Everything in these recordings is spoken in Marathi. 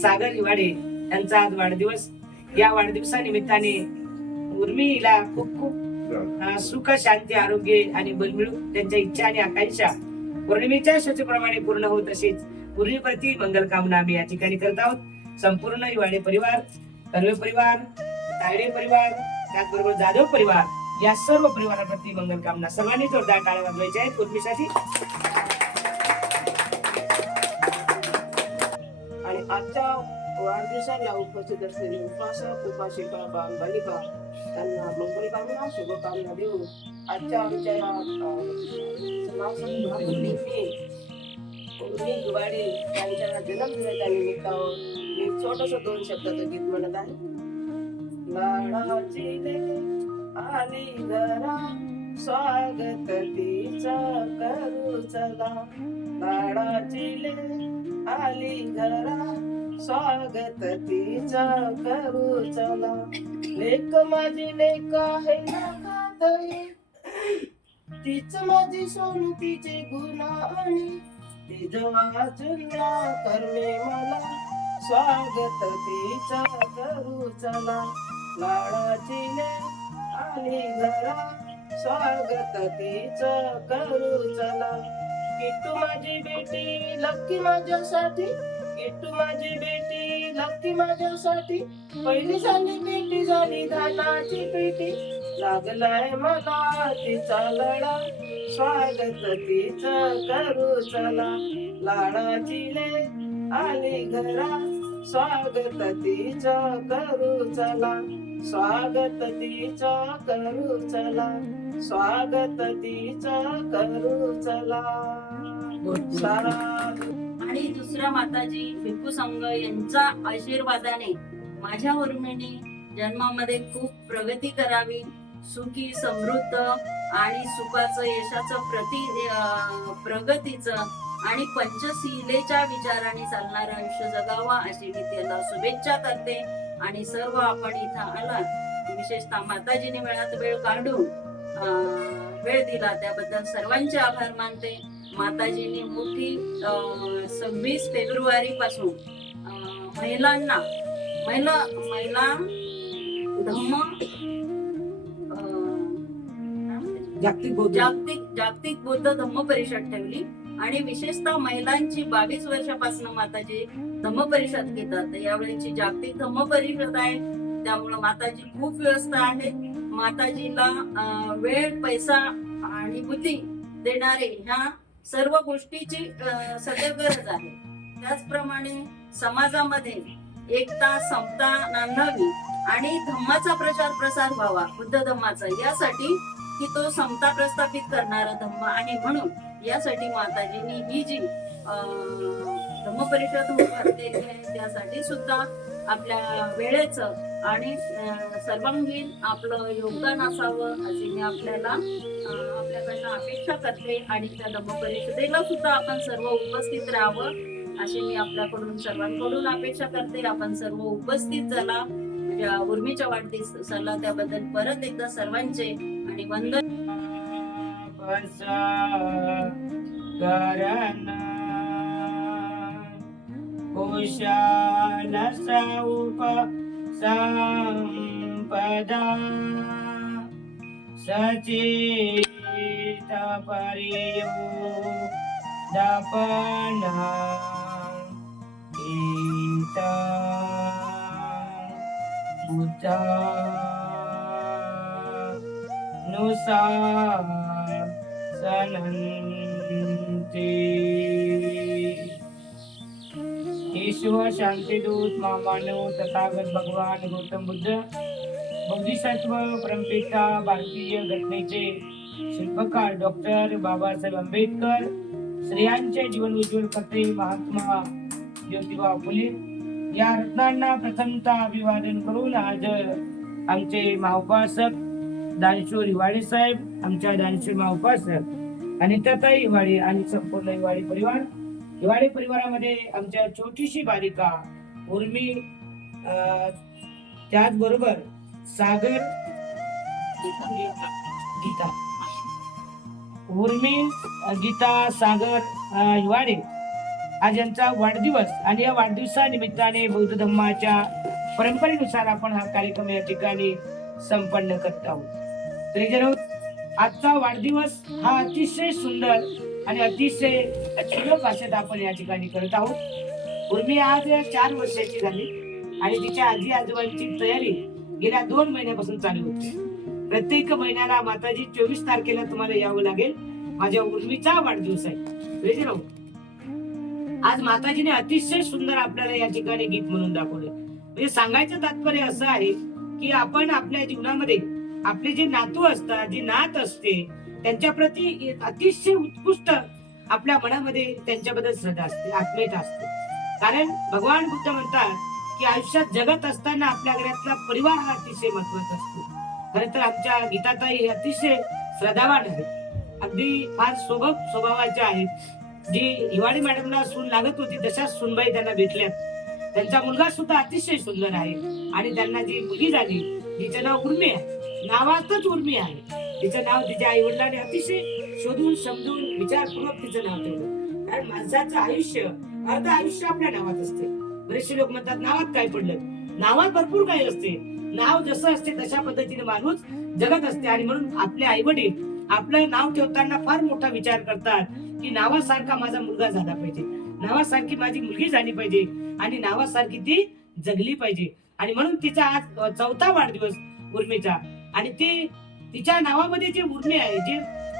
सागर हिवाडे यांचा आज वाढदिवस. या वाढदिवसानिमित्ताने उर्मिला खूप खूप सुख, शांती, आरोग्य आणि बल मिळू त्यांच्या इच्छा आणि आकांक्षा पौर्णिमेच्या शचप्रमाणे पूर्ण होत तसेच उर्मीप्रती मंगल कामना आम्ही या ठिकाणी करत आहोत. संपूर्ण हिवाडे परिवार, कर्वे परिवार, तायडे परिवार, त्याचबरोबर जाधव परिवार या सर्व परिवाराप्रती मंगल कामना. सर्वांनी जोरदार टाळ्या वाजवायच्या आहेत उर्मीसाठी. आणि आजच्या वाढदिवसाला उपस्थित असलेले उपासक, उपासिका, बालिका त्यांना मंगलकामना, शुभकामना देऊन आजच्या आमच्या उर्मी हिवाडे यांच्या जन्मदिनाच्या निमित्तावर मी छोटस 2 शब्दाचं गीत म्हणत आहे. लाडाची आली घरा स्वागत तिचं करू चला, लाडाची आली घरा स्वागत तिचं करू चला, लेक माझी लेक आहे तीच माझी सोनू तिचे गुण आणि तिज वाचून करणे मला, स्वागत तिचं करू चला, लाडाची आली घरा स्वागत तिचं करू चला. किट्टू माझी बेटी लक्की माझ्यासाठी, किट्टू माझी बेटी लक्की माझ्यासाठी, पहिली झाली बेटी झाली धानाची पेटी, लागलाय मला तिचा लढा स्वागत तिचं करू चला, लाडाची आली घरा स्वागत तिचं करू चला, स्वागत तिचं करू चला, स्वागत तिचं करू चला. आणि दुसऱ्या माताजी भिक्खू संघ यांच्या आशीर्वादाने माझ्या उर्मिणी जन्मामध्ये खूप प्रगती करावी, सुखी, समृद्ध आणि सुखाचं, यशाचं, प्रगतीचं आणि पंचशीलेच्या विचाराने चालणारं आयुष्य जगावा अशी मी त्याला शुभेच्छा करते. आणि सर्व आपण इथं आलात, विशेषतः माताजीने वेळ काढून वेळ दिला त्याबद्दल सर्वांचे आभार मानते. माताजींनी मोठी 26 फेब्रुवारी पासून महिला धम्म जागतिक बौद्ध धम्म परिषद ठेवली आणि विशेषतः महिलांची 22 वर्षापासून माताजी धम्म परिषद घेतात. यावेळेची जागतिक धम्म परिषद आहे, त्यामुळे माताजी खूप व्यवस्था आहे. माताजीला वेळ, पैसा आणि बुद्धी देणारे ह्या सर्व गोष्टीची सदैव गरज आहे. त्याचप्रमाणे समाजामध्ये एकता, समता नांदावी आणि धम्माचा प्रसार व्हावा, बुद्ध धम्माचा, यासाठी की तो समता प्रस्थापित करणारा धम्म आहे. म्हणून यासाठी माताजींनी ही जी धम्म परिषद भरलेली आहे त्यासाठी सुद्धा आपल्या वेळेचं आणि सर्वांगीण आपलं योगदान असावं अशी मी आपल्याकडनं अपेक्षा करते. आणि त्या धम्म परिषदेला सुद्धा आपण सर्व उपस्थित राहावं अशी मी आपल्याकडून सर्वांकडून अपेक्षा करते. आपण सर्व उपस्थित झाला ज्या उर्मीच्या वाढदिवसाला, त्याबद्दल परत एकदा सर्वांचे आणि वंदन. कुशाल संपदा सचित परियो दपना ईता बुद्धा नुसार सनंती. ईश्वर शांतिदूत महामानव तथागत भगवान गौतम बुद्ध बोधिसत्व परमपिता भारतीय घटनेचे शिल्पकार डॉक्टर बाबासाहेब आंबेडकर, स्त्रियांचे जीवन उज्ज्वल करते महात्मा ज्योतिबा फुले या रत्नांना प्रथमतः अभिवादन करून आज आमचे महाउपासक दानशूर हिवाडे साहेब, आमच्या दानशूर महाउपासक आणि तथाही हिवाडे आणि संपूर्ण हिवाडे परिवार, हिवाडे परिवारामध्ये आमच्या छोटीशी बालिका उर्मी, त्याचबरोबर सागर, गीता, उर्मी, गीता, सागर हिवाडे आज यांचा वाढदिवस आणि या वाढदिवसानिमित्ताने बौद्ध धर्माच्या परंपरेनुसार आपण हा कार्यक्रम या ठिकाणी संपन्न करत आहोत. प्रियजनो, आजचा वाढदिवस हा अतिशय सुंदर आणि अतिशय सुलभ भाषेत आपण या ठिकाणी करत आहोत. उर्मी आज 4 वर्षाची झाली आणि तिच्या आजी आजोबांची तयारी गेल्या 2 महिन्यापासून चालू होती. प्रत्येक महिन्याला माताजी 24 तारखेला तुम्हाला यावं लागेल. माझ्या उर्मीचा वाढदिवस आहे. आज माताजीने अतिशय सुंदर आपल्याला या ठिकाणी गीत म्हणून दाखवलं. म्हणजे सांगायचं तात्पर्य असं आहे की आपण आपल्या जीवनामध्ये आपले जे नातू असतात, जी नात असते, त्यांच्या प्रती अतिशय उत्कृष्ट आपल्या मनामध्ये त्यांच्याबद्दल श्रद्धा असते, आत्मीयता असते. कारण भगवान बुद्ध म्हणतात की आयुष्यात जगत असताना आपल्या घरातला परिवार हा अतिशय महत्वाचा असतो. खरं तर आमच्या गीताताई हे अतिशय श्रद्धावान आहेत, अगदी फार स्वभावाच्या आहेत. जी हिवाळी मॅडमला सून लागत होती तशाच सूनबाई त्यांना भेटल्यात. त्यांचा मुलगा सुद्धा अतिशय सुंदर आहे आणि त्यांना जी मुलगी झाली तिचं नाव उर्मी आहे. नावातच उर्मी आहे. तिचं नाव तिच्या आई वडिलांनी अतिशय शोधून समजून विचारपूर्वक तिचं नाव ठेवलं. कारण माणसाचं आयुष्य, अर्ध आयुष्य आपल्या नावात असते. बरेचसे लोक म्हणतात नावात काय पडलं. नावात भरपूर काही असते. नाव जसं असते तशा पद्धतीने माणूस जगत असते. आणि म्हणून आपले आई वडील आपलं नाव ठेवताना फार मोठा विचार करतात की नावासारखा माझा मुलगा झाला पाहिजे, नावासारखी माझी मुलगी झाली पाहिजे आणि नावासारखी ती जगली पाहिजे. आणि म्हणून तिचा आज 4था वाढदिवस उर्मीचा. आणि ती तिच्या नावामध्ये जे उर्मी आहे,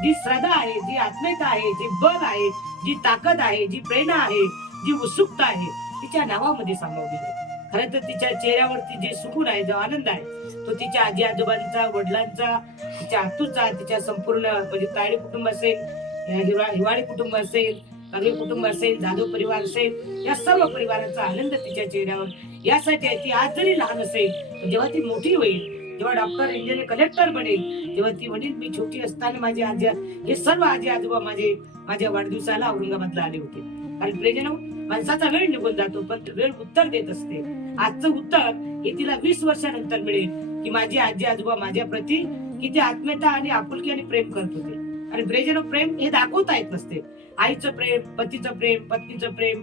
जी श्रद्धा आहे, जी आत्मीयता आहे, जे बल आहे, जी ताकद आहे, जी प्रेरणा आहे, जी उत्सुकता आहे, तिच्या नावामध्ये सामावलेली आहे. खरं तर तिच्या चेहऱ्यावरती जे सुकून आहे, जो आनंद आहे, तो तिच्या आजी आजोबांचा, वडिलांचा, तिच्या आतूचा, तिच्या संपूर्ण म्हणजे तायडे कुटुंब असेल, हिवाळी कुटुंब असेल, कर्वे कुटुंब असेल, जाधव परिवार असेल, या सर्व परिवाराचा आनंद तिच्या चेहऱ्यावर यासाठी आहे. ती आज जरी लहान असेल, जेव्हा ती मोठी होईल, जेव्हा डॉक्टर, इंजिनियर, कलेक्टर बनेल, तेव्हा ती म्हणेल मी छोटी असताना माझे आजी, हे सर्व आजी आजोबा माझ्या वाढदिवसाला औरंगाबादला आले होते. कारण प्रियजनो, माणसाचा वेळ निघून जातो पण वेळ उत्तर देत असते. आजचं उत्तर हे तिला 20 वर्षानंतर मिळेल की माझी आजी आजोबा माझ्या प्रती किती आत्मीयता आणि आपुलकी आणि प्रेम करत होते. आणि प्रियजनो, प्रेम हे दाखवता येत नसते. आईचं प्रेम, पतीचं प्रेम, पत्नीचं प्रेम,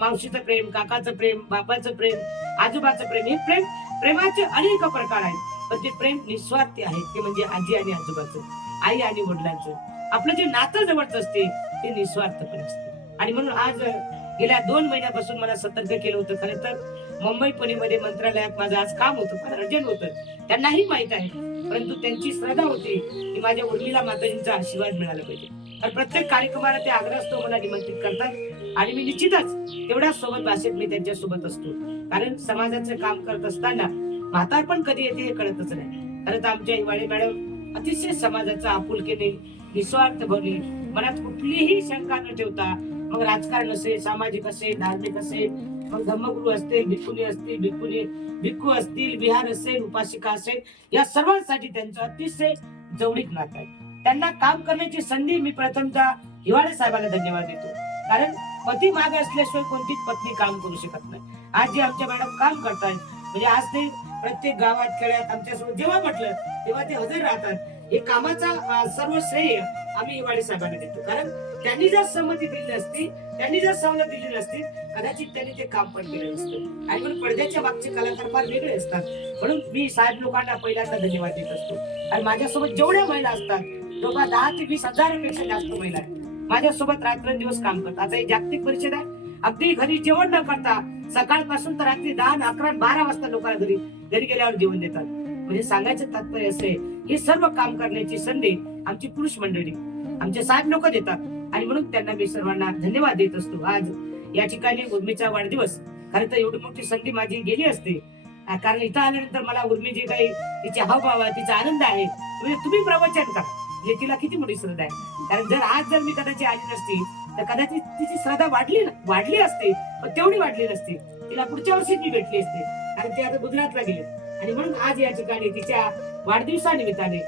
मावशीचं प्रेम, काकाचं प्रेम, बापाचं प्रेम, आजोबाचं प्रेम, हे प्रेमाचे अनेक प्रकार आहेत. पण ते प्रेम निस्वार्थी आहे. ते म्हणजे आजी आणि आजोबाचं, आई आणि वडिलांचं. आपलं जे नातं जवळच असते ते निस्वार्थपणे असते. आणि म्हणून आज गेल्या 2 महिन्यापासून मला सतर्क केलं होतं. खरं तर मुंबई पुणेमध्ये मंत्रालयात माझं आज काम होतं, फार अर्जंट होतं, त्यांनाही माहित आहे. परंतु त्यांची श्रद्धा होती की माझ्या उर्मीला माताजींचा आशीर्वाद मिळाला पाहिजे. तर प्रत्येक कार्यक्रमाला ते आग्रहास्तव मला निमंत्रित करतात आणि मी निश्चितच तेवढ्याच सोबत भाषेत मी त्यांच्या सोबत असतो. कारण समाजाचं काम करत असताना म्हातारपण कधी येते हे कळतच नाही. खरं तर आमच्या हिवाळी मॅडम अतिशय समाजाचा आपुलकीने, निस्वार्थ भावने, मनात कुठलीही शंका न ठेवता, मग राजकारण असेल, सामाजिक असेल, धार्मिक असेल, मग धर्मगुरू असतील, भिक्खुनी असतील, भिक्खू असतील, विहार असेल, उपासिका असेल, या सर्वांसाठी त्यांचं अतिशय जवळीक नातं आहे. त्यांना काम करण्याची संधी मी प्रथमतः हिवाळे साहेबांना धन्यवाद देतो. कारण पती मागे असल्याशिवाय कोणतीच पत्नी काम करू शकत नाही. आज जे आमच्या मॅडम काम करतायत, म्हणजे आज ते प्रत्येक गावात, खेड्यात आमच्यासोबत जेव्हा म्हटलं तेव्हा ते हजर राहतात. हे कामाचा सर्व श्रेय आम्ही हिवाळे साहेबांना देतो. कारण त्यांनी जर संमती दिली नसती, त्यांनी जर सवलत दिली नसती, कदाचित त्यांनी ते काम पण केलं नसतं. आणि म्हणून पडद्याच्या मागचे कलाकार फार वेगळे असतात. म्हणून मी साहेब लोकांना पहिल्यांदा धन्यवाद देत असतो. आणि माझ्यासोबत जेवढ्या महिला असतात, जवळपास 10 ते 20 हजारापेक्षा जास्त महिला आहेत माझ्यासोबत रात्रंदिवस काम करतात. आता ही जागतिक परिषद आहे, अगदी घरी जेवण न करता सकाळपासून तर रात्री 10, 11, 12 वाजता लोकांना घरी गेल्यावर जेवण देतात. म्हणजे सांगायचं तात्पर्य असे, हे सर्व काम करण्याची संधी आमची पुरुष मंडळी, आमचे साहेब लोक देतात. आणि म्हणून त्यांना मी सर्वांना धन्यवाद देत असतो. आज या ठिकाणी उर्मीचा वाढदिवस, खरं तर एवढी मोठी संधी माझी गेली असते. कारण इथं आल्यानंतर मला उर्मी जे काही तिचे हावभाव आहे, तिचा आनंद आहे, म्हणजे तुम्ही प्रवचन करा, म्हणजे तिला किती मोठी श्रद्धा आहे. कारण आज मी कदाचित आली नसती तर कदाचित तिची श्रद्धा वाढली असते, पण तेवढी वाढली नसती. तिला पुढच्या वर्षी मी भेटली असते, कारण ते आता गुजरातला गेले. आणि म्हणून आज या ठिकाणी तिच्या वाढदिवसानिमित्ताने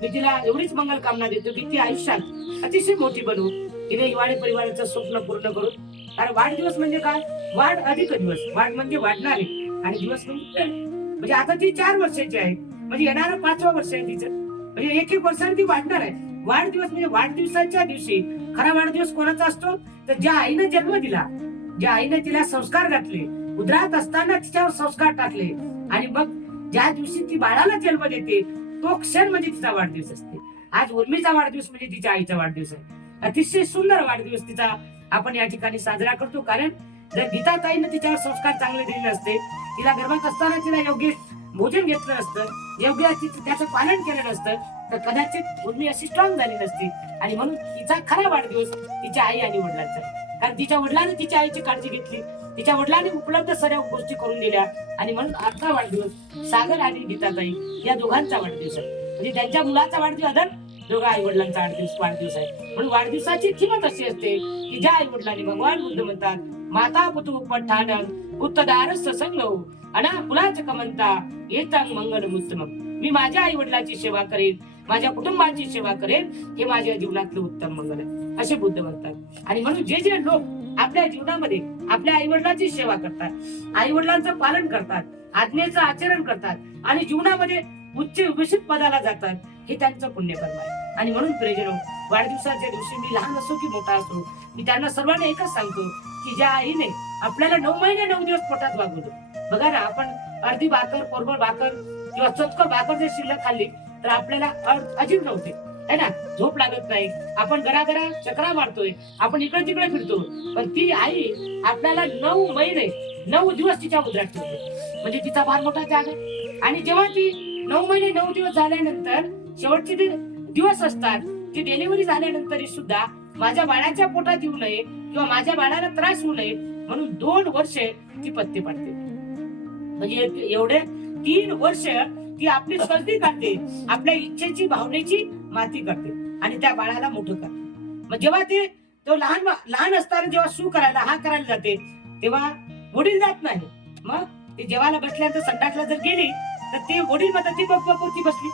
मी तिला एवढीच मंगल कामना देतो की ती आयुष्यात अतिशय मोठी बनवू, तिने हिवाळी परिवाराचं स्वप्न पूर्ण करून. कारण वाढदिवस म्हणजे काय, वाढ अधिक दिवस, वाढ म्हणजे वाढणारे आणि दिवस म्हणजे आता ती 4 वर्षाची आहे, म्हणजे येणारं 5वं वर्ष आहे तिचं, म्हणजे 1-1 वर्षाने ती वाढणार आहे. वाढदिवस म्हणजे वाढदिवसाच्या दिवशी खरा वाढदिवस कोणाचा असतो, तर ज्या आईनं जन्म दिला ज्या आईने तिला संस्कार घातले, उदरात असताना तिच्यावर संस्कार टाकले, आणि मग ज्या दिवशी ती बाळाला जन्म देते तो क्षण म्हणजे तिचा वाढदिवस असते. आज उर्मीचा वाढदिवस म्हणजे तिच्या आईचा वाढदिवस आहे. अतिशय सुंदर वाढदिवस तिचा आपण या ठिकाणी साजरा करतो. कारण जर गीताताईनं तिच्यावर संस्कार चांगले दिले नसते, तिला गर्भात असताना तिला योग्य भोजन घेतलं नसतं, योग्य त्याचं पालन केलं नसतं, तर कदाचित उर्मी अशी स्ट्रॉंग झाली नसती. आणि म्हणून तिचा खरा वाढदिवस तिच्या आई आणि वडिलांचा आहे. कारण तिच्या वडिलांनी तिच्या आईची काळजी घेतली, तिच्या वडिलांनी उपलब्ध सर्व गोष्टी करून दिल्या, आणि म्हणून आजचा वाढदिवस सागर आणि गीताताई या दोघांचा वाढदिवस आहे. म्हणजे त्यांच्या मुलाचा वाढदिवस दोघा आई वडिलांचा वाढदिवस आहे. म्हणून वाढदिवसाची किंमत अशी असते की ज्या आई वडिलांनी भगवान बुद्ध म्हणतात, माता पुतू पठाणं उत्तदारस संग अना फुलाच कमंता येतांग मंगल उत्तम. मी माझ्या आई वडिलांची सेवा करेन, माझ्या कुटुंबाची सेवा करेन, हे माझ्या जीवनातलं उत्तम मंगल आहे असे बुद्ध म्हणतात. आणि म्हणून जे जे लोक आपल्या जीवनामध्ये आपल्या आई वडिलांची सेवा करतात, आई वडिलांचं पालन करतात, आज्ञेचं आचरण करतात आणि जीवनामध्ये उच्च विकसित पदाला जातात, हे त्यांचं पुण्यकर्म आहे. आणि म्हणून प्रियजनो, वाढदिवसाच्या दिवशी मी लहान असो की मोठा असो, मी त्यांना सर्वांना एकच सांगतो की ज्या आईने आपल्याला 9 महिने 9 दिवस पोटात वागवलं. बघा ना, आपण अर्धी भाकर, कोरभर भाकर किंवा चतकर भाकर जर शिल्लक खाल्ली तर आपल्याला अजीब नव्हते, है ना, झोप लागत नाही, आपण घराघरा चक्रा मारतोय, आपण इकडे तिकडे फिरतो. पण ती आई आपल्याला 9 महिने 9 दिवस तिच्या उदरात ठेवते, म्हणजे तिचा फार मोठा त्याग आहे. आणि जेव्हा ती 9 महिने 9 दिवस झाल्यानंतर शेवटचे जे दिवस असतात, ती डिलिव्हरी झाल्यानंतर सुद्धा माझ्या बाळाच्या पोटात येऊ नये किंवा माझ्या बाळाला त्रास होऊ नये म्हणून 2 वर्षे ती पत्ते पाडते. म्हणजे एवढे 3 वर्ष ती आपली सर्दी काढते, आपल्या इच्छेची भावनेची माती करते आणि त्या बाळाला मोठं करते. मग जेव्हा तो लहान असताना जेव्हा सू करायला हा करायला जाते तेव्हा वडील जात नाही. मग ते जेवायला बसल्यानंतर संडासला जर गेली तर ते वडील म्हणतात ती बघती बसली,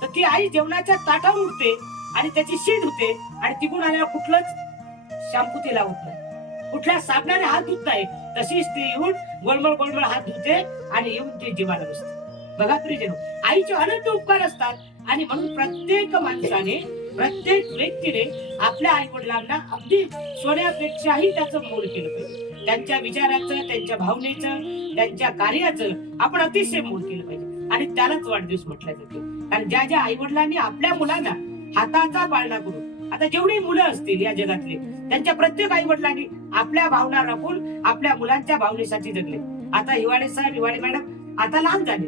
तर ती आई जेवणाच्या ताटावर उठते आणि त्याची शीट होते आणि तिकडून आल्यावर कुठलंच शॅम्पू ते लावत नाही, कुठल्या साबणाने हात धुत नाही, तशीच ते येऊन गोळमळ हात धुते आणि येऊन ते जेवायला बसते. बघा प्रियजनो, आईचे अनंत उपकार असतात आणि म्हणून प्रत्येक माणसाने, प्रत्येक व्यक्तीने आपल्या आई वडिलांना अगदी सोन्यापेक्षाही त्याचं मोल केलं पाहिजे. त्यांच्या विचाराचं, त्यांच्या भावनेचं, त्यांच्या कार्याचं आपण अतिशय मोल केलं पाहिजे आणि त्यालाच वाढदिवस म्हटलं जाते. कारण ज्या ज्या आई वडिलांनी आपल्या मुलांना हाताचा पाळणा करून, आता जेवढी मुलं असतील या जगातले, त्यांच्या प्रत्येक आई वडिलांनी आपल्या भावना राखून आपल्या मुलांच्या भावनेसाठी जगले. आता हिवाळे साहेब, हिवाळे मॅडम आता लहान झाले,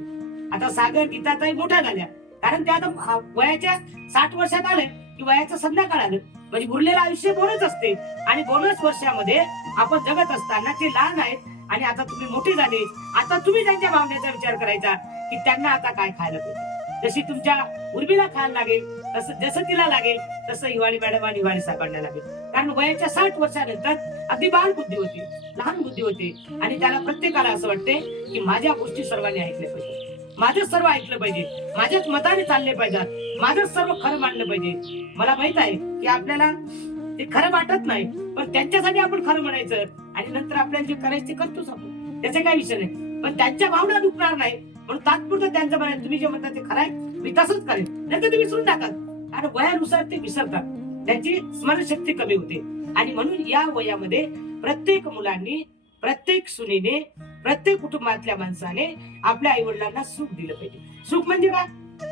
आता सागर, गीताताई मोठ्या झाल्या, कारण त्या आता वयाच्या 60 वर्षात आले की वयाचं संध्याकाळ आलं, म्हणजे उरलेलं आयुष्य बोनस असते. आणि बोनस वर्षामध्ये आपण जगत असताना ते लहान आहेत आणि आता तुम्ही मोठे झाले, आता तुम्ही त्यांच्या भावनेचा विचार करायचा की त्यांना आता काय खायला पाहिजे. जशी तुमच्या उर्मीला खायला लागेल तसं, जसं तिला लागेल तसं हिवाळी मॅडम आणि हिवाळी साहेबांना लागेल. कारण वयाच्या 60 वर्षानंतर अगदी बाल बुद्धी होती, लहान बुद्धी होती आणि त्याला प्रत्येकाला असं वाटते की माझ्या गोष्टी सर्वांनी ऐकल्या पाहिजे, माझं सर्व ऐकलं पाहिजे, माझ्याच मताने चालले पाहिजेत, माझं सर्व खरं मानलं पाहिजे. मला माहित आहे की आपल्याला ते खरं वाटत नाही, पण त्यांच्यासाठी आपण खरं म्हणायचं आणि नंतर आपल्याला जे करायचं ते करतोच आपण, त्याचा काही विषय नाही. पण त्यांच्या भावना दुखणार नाही म्हणून तात्पुरतं त्यांचं म्हणायचं, तुम्ही जे म्हणता ते खरं आहे, मी तसंच करेन, नाही तर ते विसरून टाकतात. कारण वयानुसार ते विसरतात, त्यांची स्मरणशक्ती कमी होते. आणि म्हणून या वयामध्ये प्रत्येक मुलांनी, प्रत्येक सुनेने, प्रत्येक कुटुंबातल्या माणसाने आपल्या आई वडिलांना सुख दिलं पाहिजे. सुख म्हणजे काय?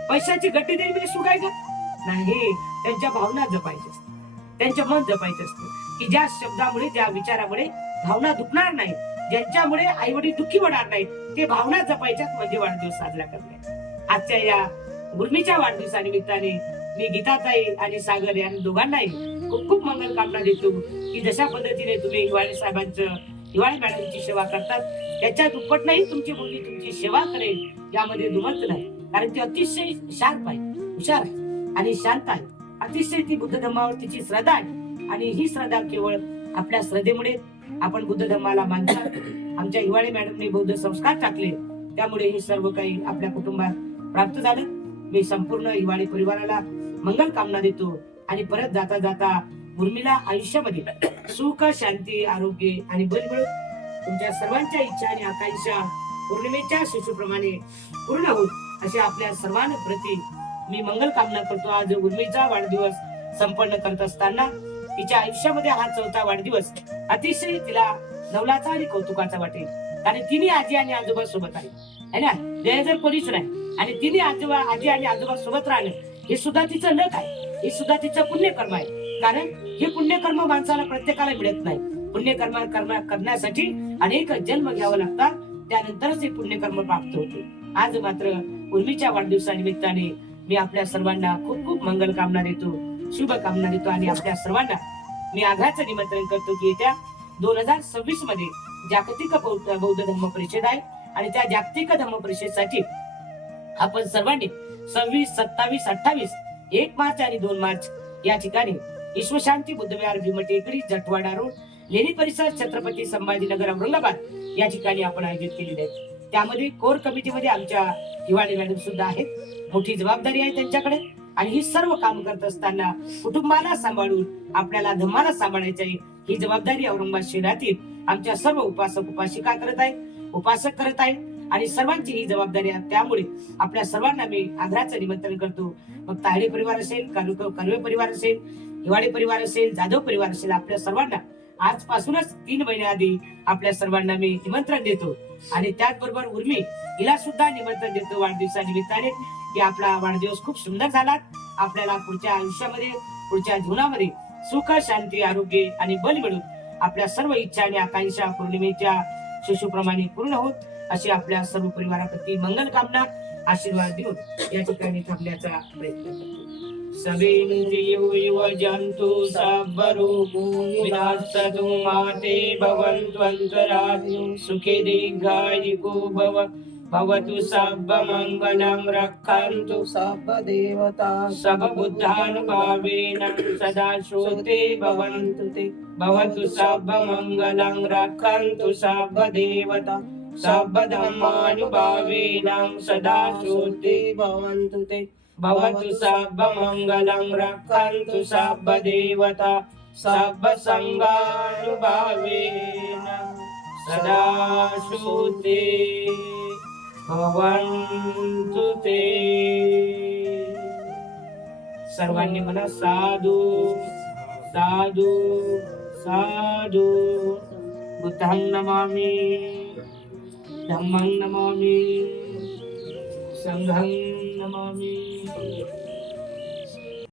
पैशाची गट्टी देईल म्हणजे सुख आहे का? नाही, त्यांच्या भावना जपायच्या असतात, त्यांचं मन जपायचं असतं की ज्या शब्दामुळे, ज्या विचारामुळे भावना दुखणार नाही, ज्यांच्यामुळे आई वडील दुःखी होणार नाही, ते भावना जपायच्याच म्हणजे वाढदिवस साजरा करणे. आजच्या या उर्मीच्या वाढदिवसानिमित्ताने मी गीताताई आणि सागर या दोघांनाही खूप खूप मंगल कामना देतो की जशा पद्धतीने तुम्ही हिवाळे साहेबांचं, हिवाळे मॅडमची सेवा करतात, त्याच्या दुप्पट नाही तुमची मुलगी तुमची सेवा करेल यामध्ये दुमत नाही. कारण ती अतिशय शार्प आहे, हुशार आहे आणि शांत आहे. अतिशय ती बुद्ध धर्मावर तिची श्रद्धा आहे आणि ही श्रद्धा केवळ आपल्या श्रद्धेमुळे आपण बुद्ध धर्माला मानतात. आमच्या हिवाळे मॅडमने बौद्ध संस्कार टाकले, त्यामुळे हे सर्व काही आपल्या कुटुंबात प्राप्त झालं. मी संपूर्ण हिवाळी परिवाराला मंगल कामना देतो आणि परत जाता जाता उर्मीला आयुष्यामध्ये सुख, शांती, आरोग्य आणि बल मिळो. तुमच्या सर्वांच्या इच्छा आणि आकांक्षा पौर्णिमेच्या शिशुप्रमाणे पूर्ण होत अशा आपल्या सर्वांप्रती मी मंगल कामना करतो. आज उर्मीचा वाढदिवस संपन्न करत असताना तिच्या आयुष्यामध्ये हा 4था वाढदिवस अतिशय तिला नवलाचा आणि कौतुकाचा वाटेल. कारण तिन्ही आजी आणि आजोबा सोबत आहे है ना. देह जर कोणीच नाही आणि तिन्ही आजी आणि आजोबा सोबत राहणं हे सुद्धा तिचं लक आहे, हे सुद्धा तिचं पुण्यकर्म आहे. कारण हे पुण्यकर्म माणसाला प्रत्येकाला मिळत नाही. पुण्यकर्म करण्यासाठी अनेक जन्म घ्यावं लागतात, त्यानंतरच हे पुण्यकर्म प्राप्त होते. आज मात्र उर्मीच्या वाढदिवसानिमित्ताने मी आपल्या सर्वांना खूप खूप मंगल कामना देतो, शुभ कामना देतो आणि आपल्या सर्वांना मी आग्रहाचं निमंत्रण करतो की येत्या 2026 मध्ये जागतिक बौद्ध धम्म परिषद आहे आणि त्या जागतिक धम्म परिषदेसाठी आपण सर्वांनी 26, 27, 28, 1 मार्च आणि 2 मार्च या ठिकाणी विश्वशांती बुद्धविहार भीमटेकडी जटवाडा रोड लेणी परिसर छत्रपती संभाजीनगर औरंगाबाद या ठिकाणी आपण आयोजित केलेले आहे. त्यामध्ये कोर कमिटीमध्ये आमच्या हिवाळी मॅडम सुद्धा आहेत. मोठी जबाबदारी आहे त्यांच्याकडे आणि ही सर्व काम करत असताना कुटुंबाला सांभाळून आपल्याला धम्माला सांभाळायचं आहे. ही जबाबदारी औरंगाबाद शहरातील आमच्या सर्व उपासक उपासिका करत आहे, उपासक करत आहे आणि सर्वांची ही जबाबदारी आहे. त्यामुळे आपल्या सर्वांना मी आग्रहाचं निमंत्रण करतो. मग तायडे परिवार असेल, कर्वे परिवार असेल, हिवाळे परिवार असेल, जाधव परिवार असेल, आपल्या सर्वांना आजपासूनच 3 महिन्याआधी आपल्या सर्वांना मी निमंत्रण देतो आणि त्याचबरोबर उर्मी हिला सुद्धा निमंत्रण देतो वाढदिवसानिमित्ताने की आपला वाढदिवस खूप सुंदर झाला. आपल्याला पुढच्या आयुष्यामध्ये, पुढच्या जीवनामध्ये सुख, शांती, आरोग्य आणि बल मिळून आपल्या सर्व इच्छा आणि आकांक्षा पौर्णिमेच्या शिशुप्रमाणे पूर्ण होत अशी आपल्या सर्व परिवाराप्रती मंगल कामना, आशीर्वाद देऊन या ठिकाणी थांबण्याचा प्रयत्न करतो. सवेन्द्रियो युवजन्तु सब्बरोगो विनाशतु माते भवन्त्वन्तरायो सुखे दीर्घायुको भव भवतु सब्बमङ्गलं रक्षन्तु सर्वदेवता सर्वबुद्धानुभावेन सदा श्रोते भवन्तु ते भवतु सब्बमङ्गलं रक्षन्तु सर्वदेवता सर्वधर्मानुभावेन सदा श्रोते भवन्तु ते भवतु सर्वमङ्गलं रक्षन्तु सर्वदेवता सर्वसङ्गानुभावेन सदा श्रुते भवन्तु ते. सर्वांनी म्हणा साधू साधू साधू. बुद्धं नमामि, धम्मं नमामि, संघं नमामि.